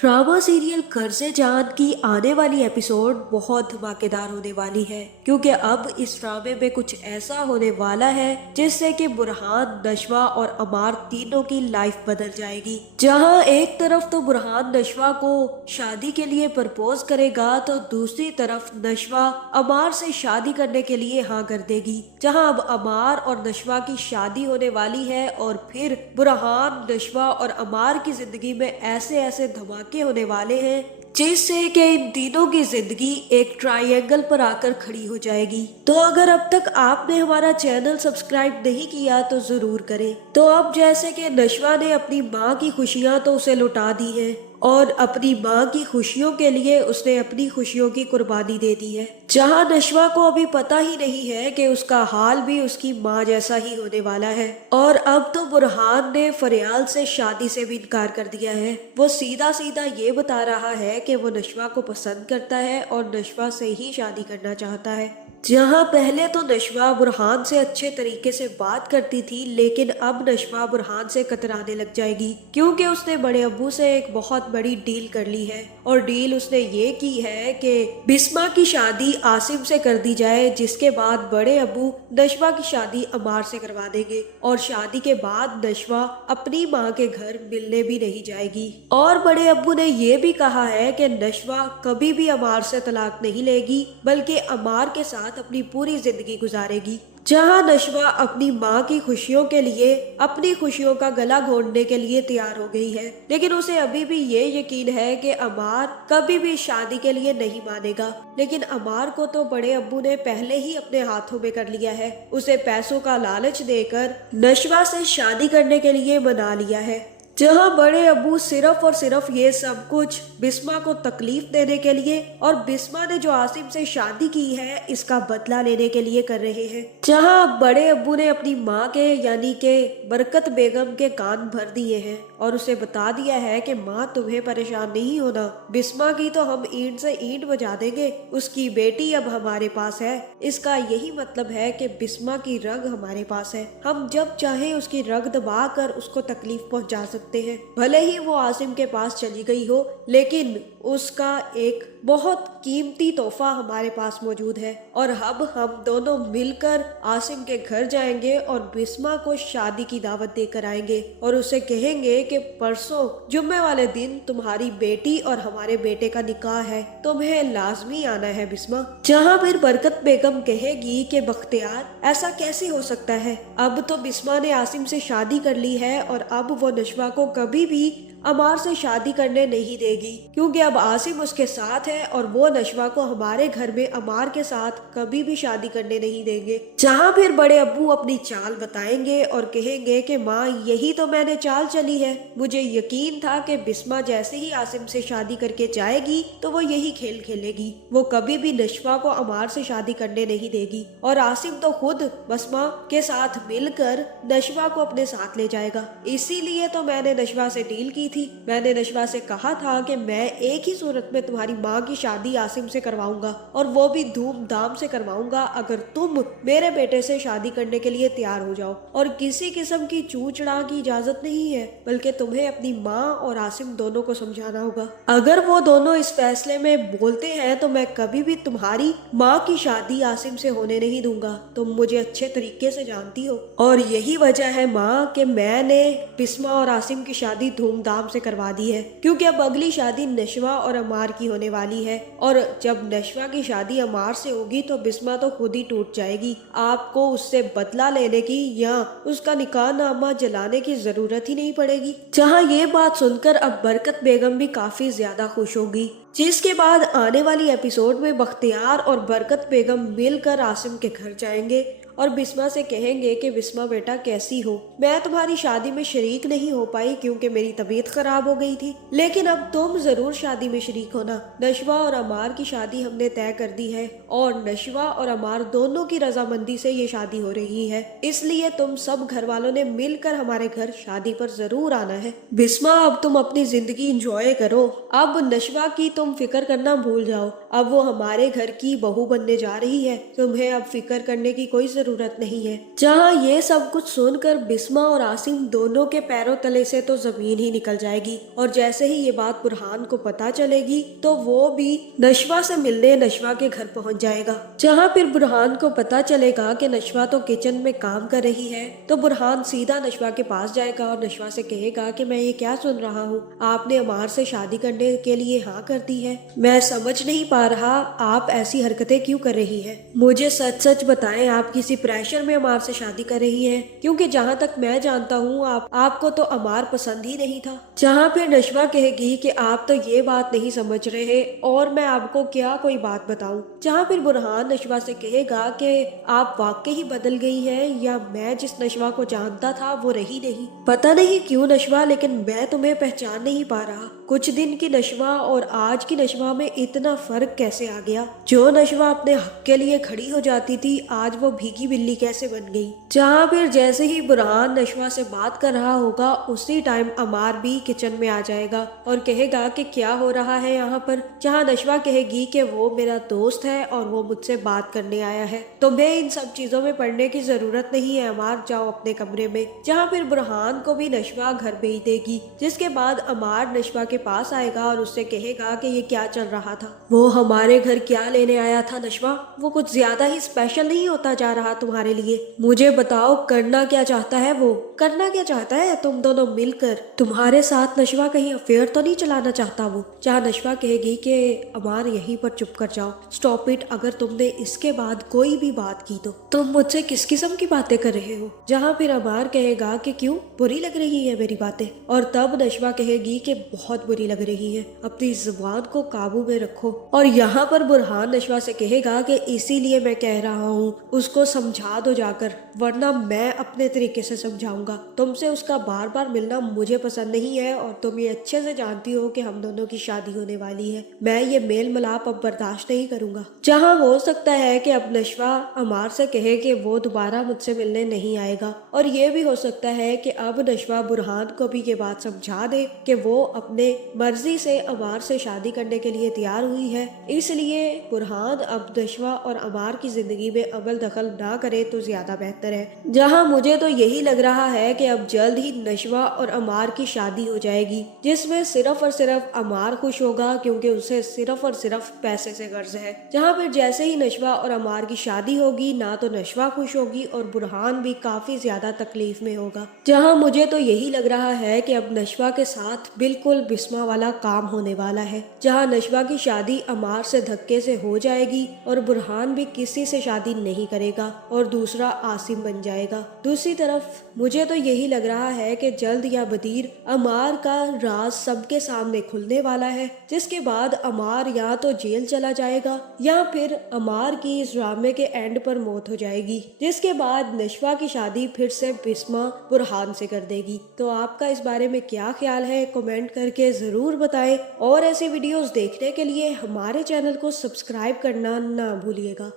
Drama serial कर्ज़े जान की आने वाली एपिसोड बहुत धमाकेदार होने वाली है, क्योंकि अब इस ड्रामे में कुछ ऐसा होने वाला है जिससे कि बुरहान, नशवा और अमार तीनों की लाइफ बदल जाएगी। जहां एक तरफ तो बुरहान नशवा को शादी के लिए प्रपोज करेगा, तो दूसरी तरफ नशवा अमार से शादी करने के लिए हाँ कर देगी। जहां अब अमार और नशवा की शादी होने वाली है और फिर बुरहान, नशवा और अमार की जिंदगी में ऐसे ऐसे धमाके होने वाले हैं जिससे कि इन तीनों की जिंदगी एक ट्रायंगल पर आकर खड़ी हो जाएगी। तो अगर अब तक आपने हमारा चैनल सब्सक्राइब नहीं किया तो जरूर करें। तो अब जैसे कि नशवा ने अपनी माँ की खुशियाँ तो उसे लुटा दी है और अपनी माँ की खुशियों के लिए उसने अपनी खुशियों की कुर्बानी दे दी है। जहाँ नशवा को अभी पता ही नहीं है कि उसका हाल भी उसकी माँ जैसा ही होने वाला है। और अब तो बुरहान ने फरियाल से शादी से भी इनकार कर दिया है। वो सीधा सीधा ये बता रहा है कि वो नशवा को पसंद करता है और नशवा से ही शादी करना चाहता है। जहाँ पहले तो नशवा बुरहान से अच्छे तरीके से बात करती थी, लेकिन अब नशवा बुरहान से कतराने लग जाएगी, क्योंकि उसने बड़े अब्बू से एक बहुत बड़ी डील कर ली है। और डील उसने ये की है कि बिस्मा की शादी आसिम से कर दी जाए, जिसके बाद बड़े अब्बू नशवा की शादी अमार से करवा देंगे और शादी के बाद नशवा अपनी माँ के घर मिलने भी नहीं जाएगी। और बड़े अब्बू ने ये भी कहा है कि नशवा कभी भी अमार से तलाक नहीं लेगी, बल्कि अमार के साथ अपनी पूरी जिंदगी गुजारेगी। जहां नशवा अपनी माँ की खुशियों के लिए अपनी खुशियों का गला घोंटने के लिए तैयार हो गई है, लेकिन उसे अभी भी ये यकीन है कि अमार कभी भी शादी के लिए नहीं मानेगा। लेकिन अमार को तो बड़े अब्बू ने पहले ही अपने हाथों में कर लिया है। उसे पैसों का लालच देकर नशवा से शादी करने के लिए मना लिया है। जहां बड़े अब्बू सिर्फ और सिर्फ ये सब कुछ बिस्मा को तकलीफ देने के लिए और बिस्मा ने जो आसिम से शादी की है इसका बदला लेने के लिए कर रहे हैं। जहां बड़े अब्बू ने अपनी माँ के यानी के बरकत बेगम के कान भर दिए हैं और उसे बता दिया है कि माँ तुम्हें परेशान नहीं होना, बिस्मा की तो हम ईंट से ईंट बजा देंगे, उसकी बेटी अब हमारे पास है। इसका यही मतलब है कि बिस्मा की रग हमारे पास है, हम जब चाहे उसकी रग दबा कर उसको तकलीफ पहुंचा सकते हैं। भले ही वो आसिम के पास चली गई हो, लेकिन उसका एक बहुत कीमती तोहफा हमारे पास मौजूद है और अब हम दोनों मिलकर आसिम के घर जाएंगे और बिस्मा को शादी की दावत देकर आएंगे और उसे कहेंगे कि परसों जुम्मे वाले दिन तुम्हारी बेटी और हमारे बेटे का निकाह है, तुम्हें लाजमी आना है बिस्मा। जहाँ फिर बरकत बेगम कहेगी कि बख्तियार ऐसा कैसे हो सकता है, अब तो बिस्मा ने आसिम से शादी कर ली है और अब वो नशवा को कभी भी अमार से शादी करने नहीं देगी, क्योंकि अब आसिम उसके साथ है और वो नशवा को हमारे घर में अमार के साथ कभी भी शादी करने नहीं देंगे। जहाँ फिर बड़े अब्बू अपनी चाल बताएंगे और कहेंगे कि माँ यही तो मैंने चाल चली है, मुझे यकीन था कि बिस्मा जैसे ही आसिम से शादी करके जाएगी तो वो यही खेल खेलेगी, वो कभी भी नशवा को अमार से शादी करने नहीं देगी और आसिम तो खुद बिस्मा के साथ मिलकर नशवा को अपने साथ ले जाएगा। इसीलिए तो मैंने नशवा से डील की थी। मैंने नशवा से कहा था कि मैं एक ही सूरत में तुम्हारी माँ की शादी आसिम से करवाऊंगा और वो भी धूमधाम से करवाऊंगा अगर तुम मेरे बेटे से शादी करने के लिए तैयार हो जाओ, और किसी किस्म की चूचड़ा की इजाजत नहीं है, बल्कि तुम्हें अपनी माँ और आसिम दोनों को समझाना होगा। अगर वो दोनों इस फैसले में बोलते हैं तो मैं कभी भी तुम्हारी माँ की शादी आसिम से होने नहीं दूंगा, तुम मुझे अच्छे तरीके से जानती हो। और यही वजह है माँ कि मैंने बिस्मा और आसिम की शादी धूमधाम से करवा दी है, क्योंकि अब अगली शादी नशवा और अमार की होने वाली है और जब नशवा की शादी अमार से होगी तो बिस्मा तो खुद ही टूट जाएगी। आपको उससे बदला लेने की या उसका निकाह नामा जलाने की जरूरत ही नहीं पड़ेगी। जहाँ ये बात सुनकर अब बरकत बेगम भी काफी ज्यादा खुश होगी, जिसके बाद आने वाली एपिसोड में बख्तियार और बरकत बेगम मिलकर आसिम के घर जाएंगे और बिस्मा से कहेंगे कि बिस्मा बेटा कैसी हो, मैं तुम्हारी शादी में शरीक नहीं हो पाई क्योंकि मेरी तबीयत खराब हो गई थी, लेकिन अब तुम जरूर शादी में शरीक होना। नशवा और अमार की शादी हमने तय कर दी है और नशवा और अमार दोनों की रजामंदी से ये शादी हो रही है, इसलिए तुम सब घर वालों ने मिलकर हमारे घर शादी पर जरूर आना है। बिस्मा अब तुम अपनी जिंदगी एंजॉय करो, अब नशवा की तुम फिक्र करना भूल जाओ, अब वो हमारे घर की बहू बनने जा रही है, तुम्हें अब फिक्र करने की कोई जरूरत नहीं है। जहाँ ये सब कुछ सुनकर बिस्मा और आसिम दोनों के पैरों तले से तो जमीन ही निकल जाएगी और जैसे ही ये बात बुरहान को पता चलेगी तो वो भी नशवा से मिलने नशवा के घर पहुंच जाएगा। जहाँ फिर बुरहान को पता चलेगा कि नशवा तो किचन में काम कर रही है तो बुरहान सीधा नशवा के पास जाएगा और नशवा से कहेगा कि मैं ये क्या सुन रहा हूँ, आपने अमार से शादी करने के लिए हाँ कर दी है। मैं समझ नहीं पा रहा आप ऐसी हरकतें क्यों कर रही है। मुझे सच सच बताएं, आप किसी प्रेशर में अमार से शादी कर रही है? क्योंकि जहाँ तक मैं जानता हूँ आपको तो अमार पसंद ही नहीं था। जहाँ फिर नशवा कहेगी कि आप तो ये बात नहीं समझ रहे और मैं आपको क्या कोई बात बताऊं। जहाँ फिर बुरहान नशवा से कहेगा कि आप वाकई ही बदल गई है या मैं जिस नशवा को जानता था वो रही नहीं। पता नहीं क्यों नशवा, लेकिन मैं तुम्हें पहचान नहीं पा रहा। कुछ दिन की नशवा और आज की नशवा में इतना फर्क कैसे आ गया। जो नशवा अपने हक के लिए खड़ी हो जाती थी आज वो भीगी बिल्ली कैसे बन गई। जहाँ फिर जैसे ही बुरहान नशवा से बात कर रहा होगा उसी टाइम अमार भी किचन में आ जाएगा और कहेगा कि क्या हो रहा है यहाँ पर। जहाँ नशवा कहेगी कि वो मेरा दोस्त है और वो मुझसे बात करने आया है, तुम्हें इन सब चीजों में पढ़ने की जरूरत नहीं है अमार, जाओ अपने कमरे में। जहाँ फिर बुरहान को भी नशवा घर भेज देगी, जिसके बाद अमार नशवा के पास आएगा और उससे कहेगा कि ये क्या चल रहा था। वो हमारे घर क्या लेने आया था नशवा? वो कुछ ज्यादा ही स्पेशल नहीं होता जा रहा तुम्हारे लिए? मुझे बताओ करना क्या चाहता है वो? करना क्या चाहता है तुम दोनों मिलकर? तुम्हारे साथ नशवा कहीं अफेयर तो नहीं चलाना चाहता वो? जहाँ नशवा कहेगी कि अमार यहीं पर चुप कर जाओ, स्टॉप इट, अगर तुमने इसके बाद कोई भी बात की तो तुम मुझसे किस किस्म की बातें कर रहे हो। जहाँ फिर अमार कहेगा कि क्यों, बुरी लग रही है मेरी बातें? और तब नशवा कहेगी कि बहुत बुरी लग रही है, अपनी जुबान को काबू में रखो। और यहाँ पर बुरहान नशवा से कहेगा कि इसीलिए मैं कह रहा हूँ उसको समझा दो जाकर, वरना मैं अपने तरीके से समझाऊंगा। तुमसे उसका बार बार मिलना मुझे पसंद नहीं है और तुम ये अच्छे से जानती हो कि हम दोनों की शादी होने वाली है। मैं ये मेल मिलाप अब बर्दाश्त नहीं करूंगा। जहाँ हो सकता है कि अब नशवा अमार से कहे कि वो दोबारा मुझसे मिलने नहीं आएगा और ये भी हो सकता है कि अब नशवा बुरहान को भी ये बात समझा दे कि वो अपने मर्जी से अमार से शादी करने के लिए तैयार हुई है, इसलिए बुरहान अब नशवा और अमार की जिंदगी में अव्वल दखल ना करे तो ज्यादा बेहतर है। जहाँ मुझे तो यही लग रहा है कि अब जल्द ही नशवा और अमार की शादी हो जाएगी, जिसमें सिर्फ और सिर्फ अमार खुश होगा क्योंकि उसे सिर्फ और सिर्फ पैसे से गर्ज है। जहाँ फिर जैसे ही नशवा और अमार की शादी होगी ना तो नशवा खुश होगी और बुरहान भी काफी ज्यादा तकलीफ में होगा। जहाँ मुझे तो यही लग रहा है कि अब नशवा के साथ बिल्कुल बिस्मा वाला काम होने वाला है, जहाँ नशवा की शादी अमार से धक्के से हो जाएगी और बुरहान भी किसी से शादी नहीं करेगा और दूसरा आसिम बन जाएगा। दूसरी तरफ मुझे तो यही लग रहा है कि जल्द या बदीर अमार का राज सबके सामने खुलने वाला है, जिसके बाद अमार या तो जेल चला जाएगा या फिर अमार की इस ड्रामे के एंड पर मौत हो जाएगी, जिसके बाद नशवा की शादी फिर से बिस्मा बुरहान से कर देगी। तो आपका इस बारे में क्या ख्याल है कमेंट करके जरूर बताएं और ऐसे वीडियोस देखने के लिए हमारे चैनल को सब्सक्राइब करना ना भूलिएगा।